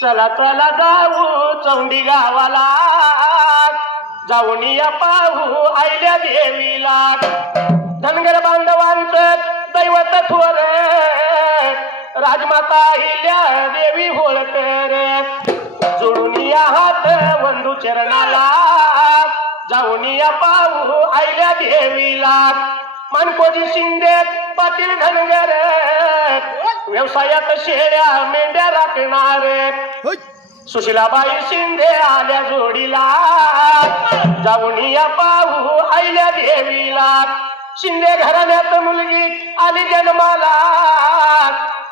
चला चला जाऊ चौंडी गावाला. जाऊन या पाहू आईल्या देवीला. धनगर बांधवांचं दैवत थोर. राजमाता हिल्या देवी होळकर. जोडून या हात बंधू चरणाला. जाऊन या पाहू आईल्या देवीला. मानकोजी शिंदे पाटील धनगर. व्यवसायात शेळ्या मेंढ्या राखणार. सुशिलाबाई शिंदे आल्या जोडीला. जाऊन या पाहू आईल्या देवीला. शिंदे घराण्यात मुलगी आली जन्माला.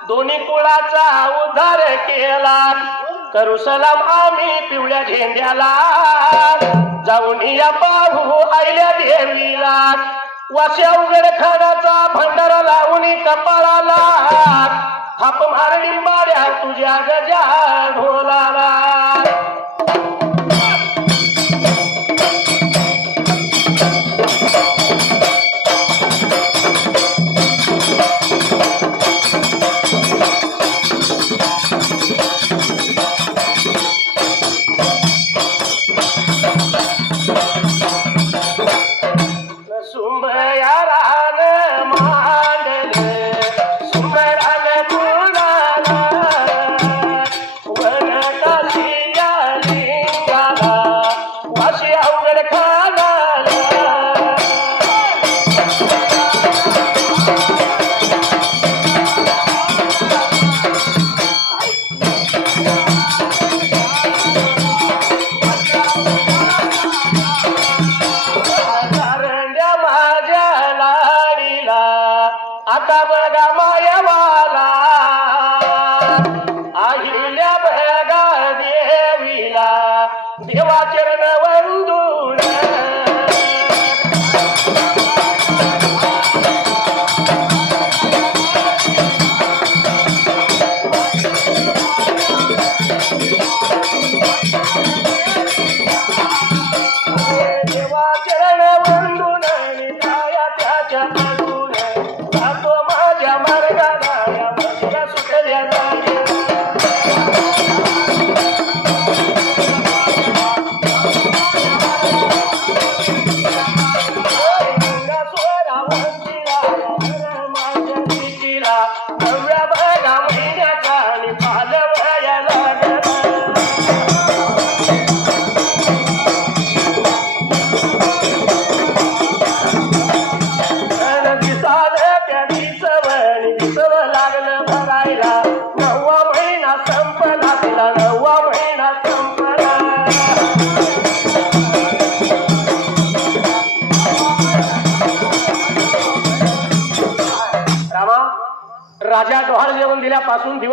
दोन्ही कुळाचा उद्धार केला. करू सलाम आम्ही पिवळ्या झेंड्याला. जाऊन या पाहू आईल्या देवीला. वाश्या उघड खाण्याचा भंडारा लावून कपाळाला. थाप मारणी माऱ्या तुझ्या गजा ढोलाला हो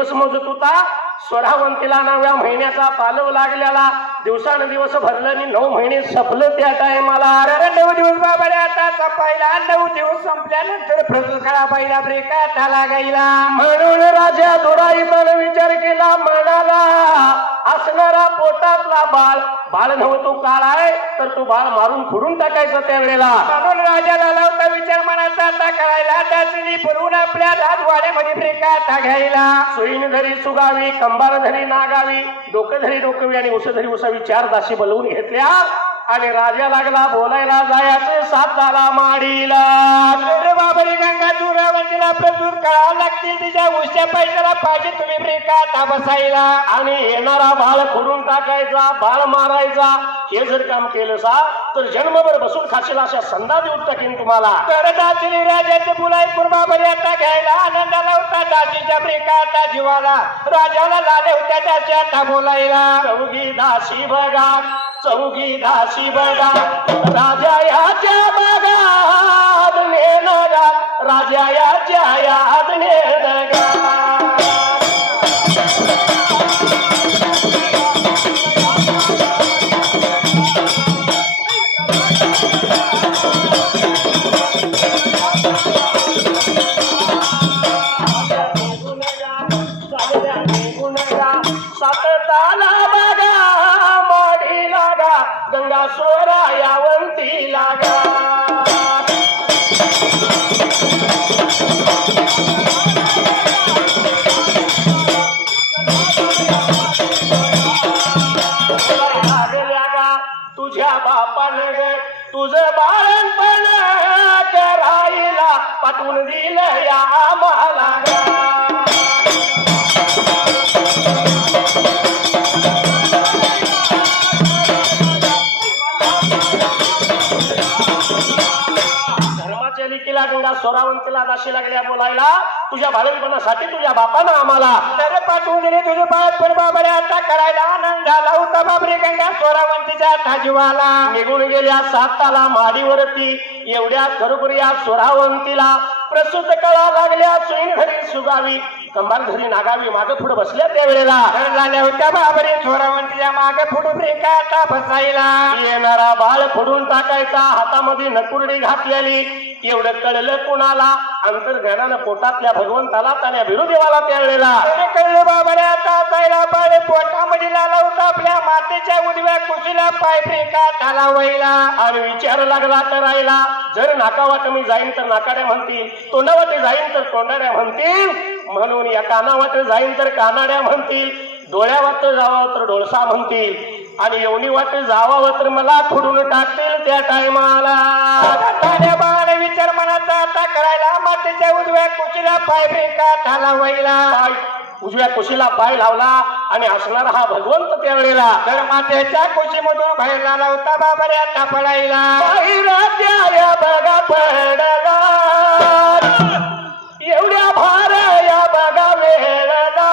दिवस मोजत होता. स्वरावंतीला नव्या महिन्याचा पालव लागलेला दिवसान दिवस भरलं आणि नऊ महिने संपलं त्या टायमाला. अरे नऊ दिवस बाबा रे आता सपायला नऊ दिवस संपल्यानंतर प्रसूत काळा पहिला ब्रेक आता लागायला. म्हणून राजा दोराईपण विचार केला म्हणाला असणारा पोटातला बाळ बाळ नव्हतो काळ आहे तर तो बाळ मारून खुडून टाकायचा त्यावेळेला म्हणून राजाला लावता विचार मनाचा आता करायला त्याची बोलवून आपल्या राजवाड्यामध्ये ब्रेक घ्यायला. सुईन धरी सुगावी कंबार धरी नागावी डोकं धरी डोकवी आणि उस धरी उसावी चार दासी बोलवून घेतल्या. आणि राजा लागला बोलायला जायचे सात झाला माडीला. अरे बाबा रे गंगा दुरावंतीला प्रसूत काळा लागतील. तिच्या उशा पैशाला पाहिजे तुम्ही ब्रेक आता बसायला. आणि येणारा बाळ खोडून टाकायचा बाळ मारायचा. हे जर काम केलं सा तर जन्मभर बसून खाशील अशा संधा देऊन टाकीन तुम्हाला. तर दासीने राजाचे बुलाई कुर्बाबरी आता घ्यायला. आनंदाला होता दासीच्या ब्रेका आता जीवाला. राजाला लाले होत्या त्याच्या आता बोलायला. चौगी दासी बघा चौगी दासी बघा. राजा याच्या बघा राजा याच्या याद नेनगा लिखीला गंगा स्वरावंतीला दाशी लागल्या बोलायला तुझ्या बाळणपणासाठी तुझ्या बापानं आम्हाला तर पाठवून दिले. तुझे बाळ पण बाबारे आता करायला आनंद झाला होता बाबरे गंगा स्वरावंतीच्या ताजीवाला निघून गेल्या साताला माडीवरती. एवढ्या खरोखर या स्वरावंतीला प्रसूत कळा लागल्या सुईन घरी सुगावी. कंबार घरी नागावी माग पुढे बसल्या त्यावेळेला झाल्या होत्या बाबरे स्वरावंतीच्या मागे पुढे ब्रेका आता बसायला? येणारा बाळ फोडून टाकायचा हातामध्ये नकुरडी घातलेली. एवढं कळलं कुणाला? अंतर्ज्ञानानं पोटातल्या भगवंताला त्या विरोधीवाला त्यावेळेला. त्याने कळलं बाबारे आता बाळे पोटामध्ये लाला होता. आपल्या मातेच्या उजव्या कुशीला पाय ब्रेका झाला वैला आणि विचार लागला तर राहिला. जर नाकावाट मी जाईन तर नाकाड्या म्हणतील. तोंडावाटे जाईन तर तोंडाड्या म्हणतील. म्हणून या कानावाट जाईन तर कानाड्या म्हणतील. डोळ्यावाट जावं तर डोळसा म्हणतील. आणि येवणी वाट जावावं तर मला खुडून टाकतील त्या टायमाला. आता करायला मातेच्या उजव्या कुशीला पाय ब्रेका झाला पाय उजव्या कुशीला पाय लावला आणि असणारा हा भगवंत त्यावेळेला. तर मातेच्या कुशीमधून बाहेर आला होता बाबारे आता पळायला. या बघा पडला एवढ्या भार या बघा वेळला.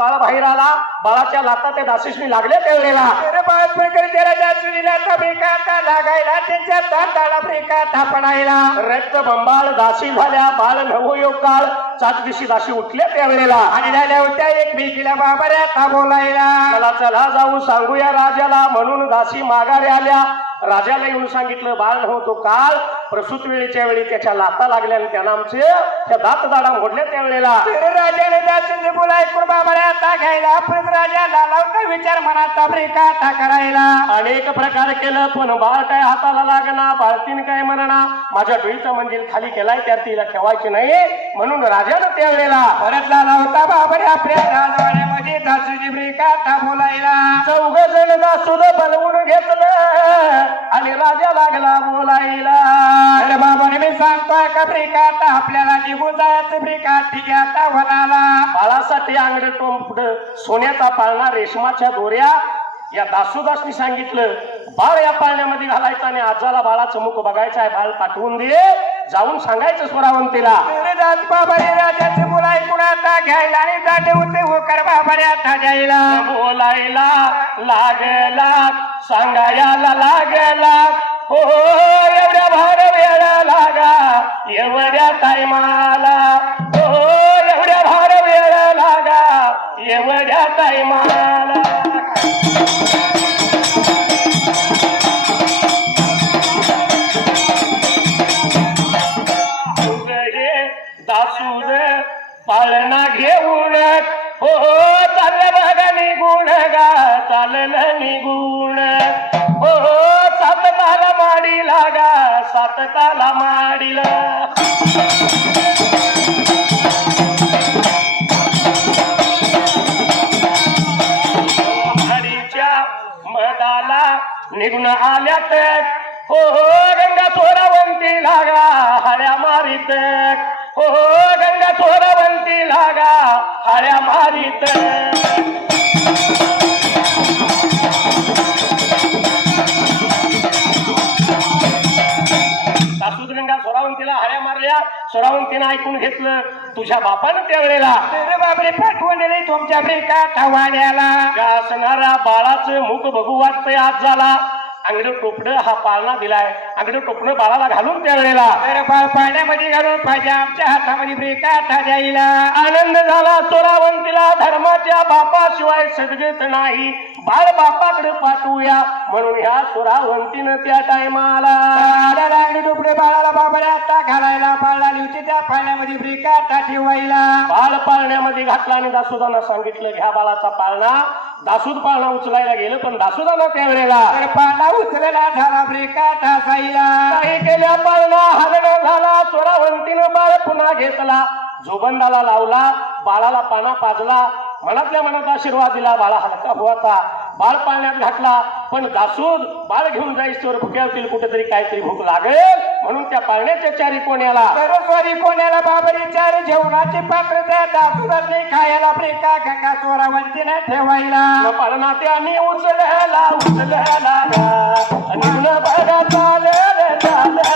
बाळा बाहेर आला. बाळाच्या लाता त्या दासीसनी लागल्या त्यावेळेला तर बाळपणकर त्याला जास्तीला आता ब्रेका आता लागायला? त्यांच्या दाताला ब्रेका रक्त बंबाळ दासी झाल्या बाळ नवयोग काळ. चाच दिवशी दासी उठल्या त्यावेळेला. आणि झाल्या होत्या एक भीकीला बाबारे आता बोलायला. चला चला जाऊ सांगूया राजाला. म्हणून दासी माघारी आल्या. राजाला येऊन सांगितलं बाळ नव्हतो काळ. प्रसूत वेळेच्या वेळी त्याच्या लाता लागल्या आणि त्याला आमचे त्या दात दाडा मोडल्या त्यावेळेला राजाने बोला ऐकून आता घ्यायला पण राजा लावता विचार मनाचा ब्रेका आता करायला? अनेक प्रकार केलं पण बाळ काय हाताला लागना बाळतीन काय म्हणना? माझ्या डोईचं मंदिर खाली केलाय त्या तिला ठेवायचे नाही. म्हणून राजानं त्यावेळेला परत बाबारे आपल्या दासूची ब्रेका आता बोलायला. चौघ जण दासूद बनवून घेतलं आणि राजा लागला बोलायला. अरे बाबाने मी सांगतोय का ब्रेका आता आपल्याला निघून जायचं ब्रेका ठीक आता वनाला. बाळासाठी आंगड टोंपड सोन्याचा पाळणा रेशमाच्या दोऱ्या या दासोदासनी सांगितलं बाळ या पाळण्यामध्ये घालायचं आणि आजाला बाळाचं मुख बघायचं आहे बाळ पाठवून दे. जाऊन सांगायचं स्वरावंतीला. राजाचे ऐकून आता घ्यायला आणि दाटे होते होकर बाबाने आता द्यायला बोलायला लागला सांगायला लागला हो एवढ्या भार वेळ लागा एवढ्या टायमाला. हो एवढ्या भार वेळ लागा एवढ्या टायमाला. आल्यात हो हो गंगा चोरावंती लागा हळ्या मारीत हो हो गंगा चोरावंती लागा हळ्या मारीत स्वरावंतीनं ऐकून घेतलं तुझ्या बापानं त्यावेळेला पाठवून दिले तुमच्या ब्रेका ठवाड्याला त्या असणाऱ्या बाळाचं मुख बघू वाटतंय आज झाला. अंगड टोपडं हा पाळणा दिलाय. अंगड टोपणं बाळाला घालून त्यावेळेला पाण्यामध्ये घालून पाहिजे आमच्या हातामध्ये ब्रेका द्यायला आनंद झाला चोरावंतीला धर्माच्या बापाशिवाय सदगत नाही. बाळ बापाकडे पाठवूया म्हणून ह्या चोरावंतीनं त्या टायमाला. लागले डुबडे बाळाला बाबाला आता घालायला पाळली होती त्या पाण्यामध्ये ब्रेका ठेवायला. बाळ पाळण्यामध्ये घातला आणि दासोदांना सांगितलं घ्या बाळाचा पाळणा. दासूद पाळणा उचलायला गेलं पण दासोदानं त्यावेळेला. तर पाळणा उचलला झाला ब्रेका ठासायला काही केल्या पाळणा हलणं झाला चोरावंतीनं बाळ पुन्हा घेतला. जोबंदाला लावला बाळाला पाना पाजला मनातल्या मनात आशीर्वाद दिला बाळा हलका हुवाचा बाळ पाळण्यात घातला पण दासूद बाळ घेऊन जाईस्तोवर भुक्यावतील कुठेतरी काहीतरी भूक लागेल. म्हणून त्या पाळण्याच्या चारी कोण्याला. सरस्वती कोण्याला बाबरी चार जेवणाचे पात्र त्या दासुरातले खायला ब्रेका गंगा चोरावंतीनं ठेवायला. पाळणा त्याने उचलला उचलला आणि बघा चालेल चालेल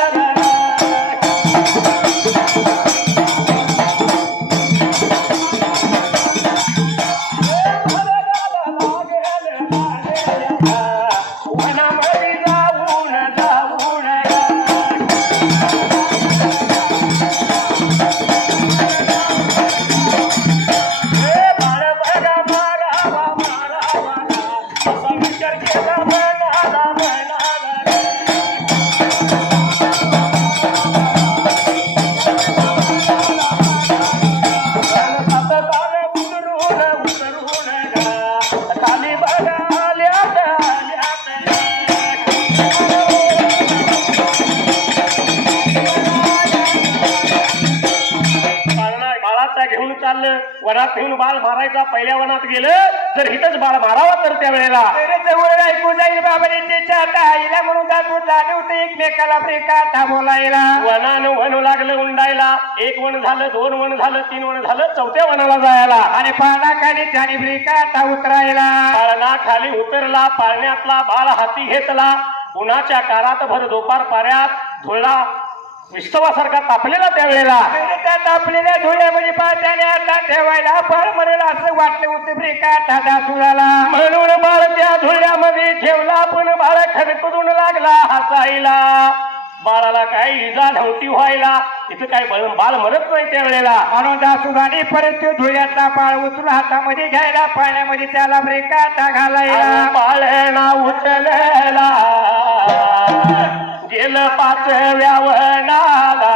वनात घेऊन बाळ मारायचा पहिल्या वनात गेलं जर हिथंच बाळ मारावा तर त्या वेळेला तर जवळ ऐकू जाईल बाबाने त्याच्या आता आईला म्हणून झाले होते एकमेकाला ब्रेका था बोलायला. वनानं वन लागलं उंडायला एक वन झालं दोन वन झालं तीन वन झालं चौथ्या वनाला जायला. आणि पाळणा खाली त्याने ब्रेका था उतरायला. पाळणा खाली उतरला पाळण्यातला बाळ हाती घेतला उन्हाच्या कारात भर दुपार पाऱ्यात धुळला विस्तवासारखा तापलेला त्यावेळेला. त्या तापलेल्या धुळ्यामध्ये पाळत्याने आता ठेवायला फार मरेल असं वाटलं होतं ब्रेका था दासुराला म्हणून बाळ त्या धुळ्यामध्ये ठेवला पण बाळ खडकडून लागला हसायला बाळाला काही इजा नव्हती व्हायला इथं काय बळ बाळ मरत नाही त्यावेळेला. म्हणून दासुराने परत तो धुळ्यातला पाळ उचलून हातामध्ये घ्यायला पाण्यामध्ये त्याला ब्रेका घालायला. पाळणा उचलला गेलं पाचव्या वनाला.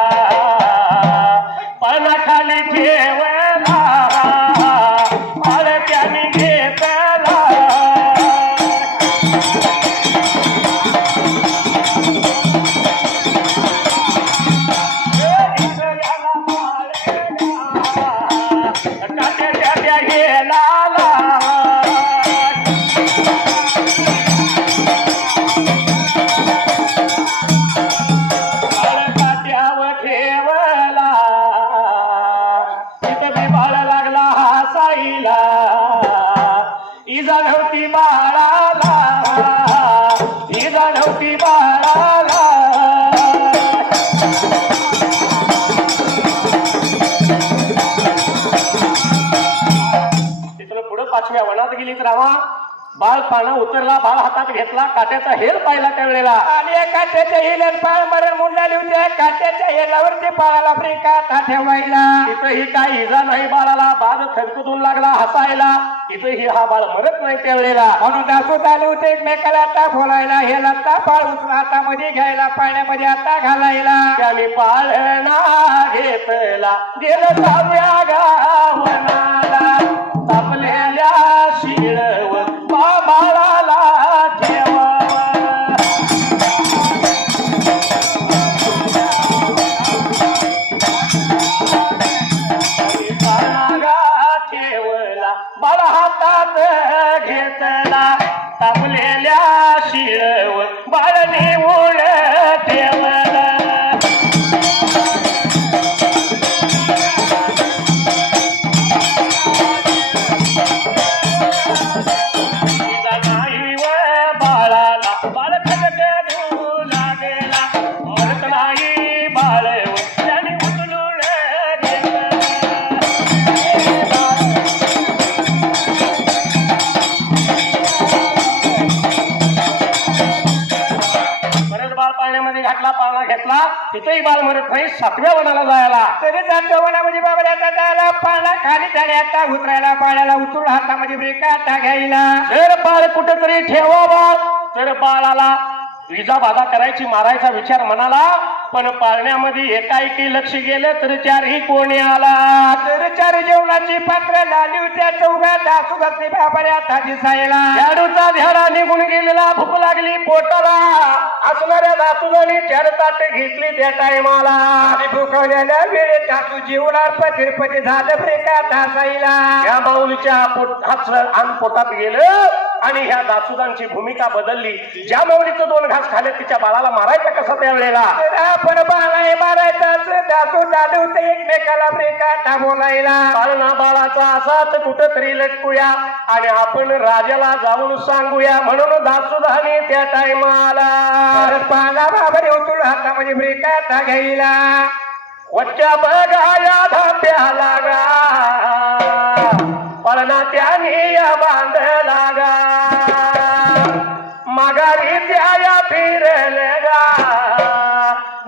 पण खाली ठेवला रामा बाळ पानं उतरला बाळ हातात घेतला काट्याचा हेर पाहिला त्यावेळेला. आणि या काट्याच्या हेल्यात पाळ मरण मुंडाली होत्या काट्याच्या हेलावरती पाळाला ब्रेका था ठेवायला तिथंही काही इजा नाही बाळाला. बाळ खदखदून लागला हसायला. तिथंही हा बाळ मरत नाही त्यावेळेला. म्हणून दासोत आले होते एकमेकाला आता बोलायला. हेला आता पाळ उचलून हातामध्ये घ्यायला पाण्यामध्ये आता घालायला. त्याने पाळणा घेतला. गेलं जाऊया गावनाला घेतला तापलेल्या शिळव बाळ नेऊळ तरी बाळ मरत नाही सातव्या वनाला जायला. तरी जातो वनामध्ये बाबा जायला पाळणा खाली झाले आता उतरायला पाळ्याला उतरून हातामध्ये ब्रेक आता घ्यायला जर बाळ कुठेतरी ठेवावा तर बाळाला विजा बाधा करायची मारायचा विचार म्हणाला पण पाळण्यामध्ये एकाएकी लक्ष गेलं तर चारही कोणी आला. तर चार जेवणाची पात्र लाली होत्या चौघा दासू घातली बाबा आता दिसायला झाडूचा झाडा निघून गेलेला भूक लागली पोटाला. असणाऱ्या दासुदानी चार ताट घेतली त्या टायमाला. आणि भुकवलेल्या वेळेत दासू जीवनात पतिरपती झालं ब्रेका धासायला या माऊलीच्या पोट हात अन्न पोटात गेलं. आणि ह्या दासुदांची भूमिका बदलली. ज्या माऊलीचं दोन घास खाले तिच्या बाळाला मारायचा कसा त्या वेळेला तर आपण बाळाय मारायचाच. दासू होतं एकमेकाला ब्रेका बोलायला पाळणा बाळाचा असाच कुठंतरी लटकूया आणि आपण राजाला जाऊन सांगूया. म्हणून दासुदानी त्या टायमाला पाला बाबरे उतरून हातामध्ये ब्रेका आता घ्यायला वच्च्या बघाया धाप्या लागा पळणा त्याने या बांध लागा माघारी त्या फिरल गा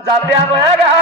जात्या बघा